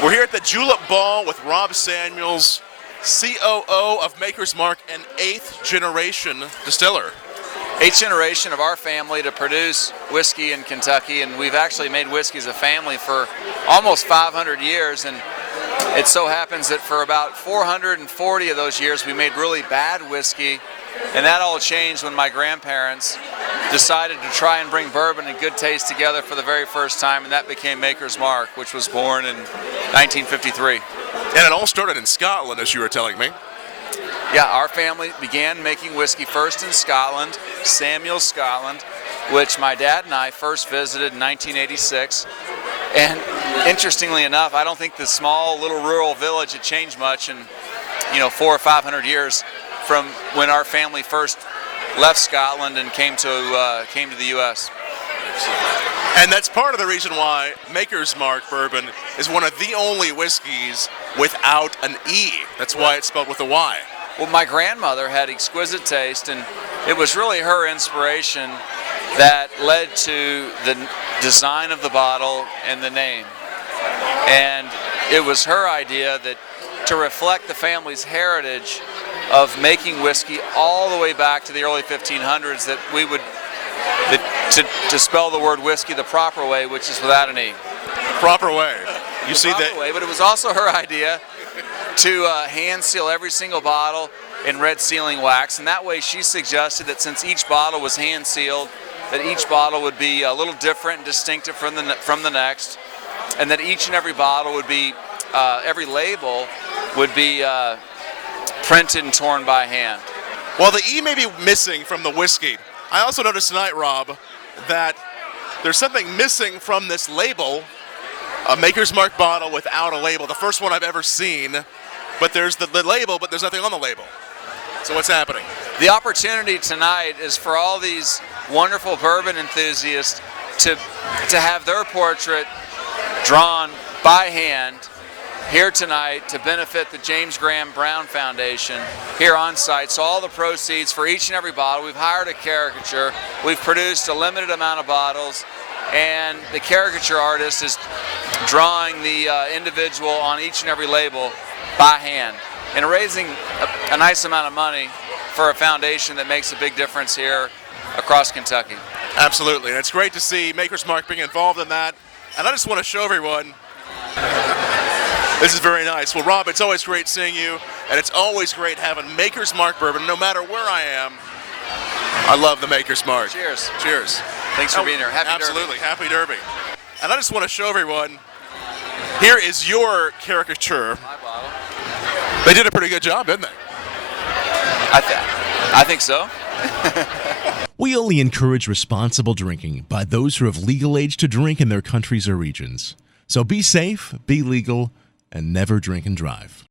We're here at the Julep Ball with Rob Samuels, COO of Maker's Mark and 8th generation distiller. 8th generation of our family to produce whiskey in Kentucky, and we've actually made whiskey as a family for almost 500 years, and it so happens that for about 440 of those years we made really bad whiskey, and that all changed when my grandparents decided to try and bring bourbon and good taste together for the very first time, and that became Maker's Mark, which was born in 1953. And it all started in Scotland, as you were telling me. Yeah, our family began making whiskey first in Scotland, Samuel, Scotland, which my dad and I first visited in 1986. And interestingly enough, I don't think the small little rural village had changed much in 400 or 500 years from when our family first left Scotland and came to the U.S. And that's part of the reason why Maker's Mark bourbon is one of the only whiskeys without an E. That's why it's spelled with a Y. Well, my grandmother had exquisite taste, and it was really her inspiration that led to the design of the bottle and the name. And it was her idea that to reflect the family's heritage of making whiskey all the way back to the early 1500s, that we would to spell the word whiskey the proper way, which is without an E. The proper way. You see that? Way, but it was also her idea to hand seal every single bottle in red sealing wax, and that way she suggested that since each bottle was hand sealed, that each bottle would be a little different and distinctive from the next, and that each and every bottle would be, every label would be printed and torn by hand. Well, the E may be missing from the whiskey. I also noticed tonight, Rob, that there's something missing from this label, a Maker's Mark bottle without a label. The first one I've ever seen, but there's the label, but there's nothing on the label. So what's happening? The opportunity tonight is for all these wonderful bourbon enthusiasts to have their portrait drawn by hand here tonight to benefit the James Graham Brown Foundation here on site. So all the proceeds for each and every bottle, we've hired a caricature, we've produced a limited amount of bottles, and the caricature artist is drawing the individual on each and every label by hand and raising a nice amount of money for a foundation that makes a big difference here across Kentucky. Absolutely, and it's great to see Maker's Mark being involved in that. And I just want to show everyone, this is very nice. Well, Rob, it's always great seeing you, and it's always great having Maker's Mark bourbon, no matter where I am. I love the Maker's Mark. Cheers. Cheers. Thanks for being here. Happy Absolutely. Derby. Happy Derby. And I just want to show everyone, here is your caricature. My bottle. They did a pretty good job, didn't they? I think so. We only encourage responsible drinking by those who have legal age to drink in their countries or regions. So be safe, be legal, and never drink and drive.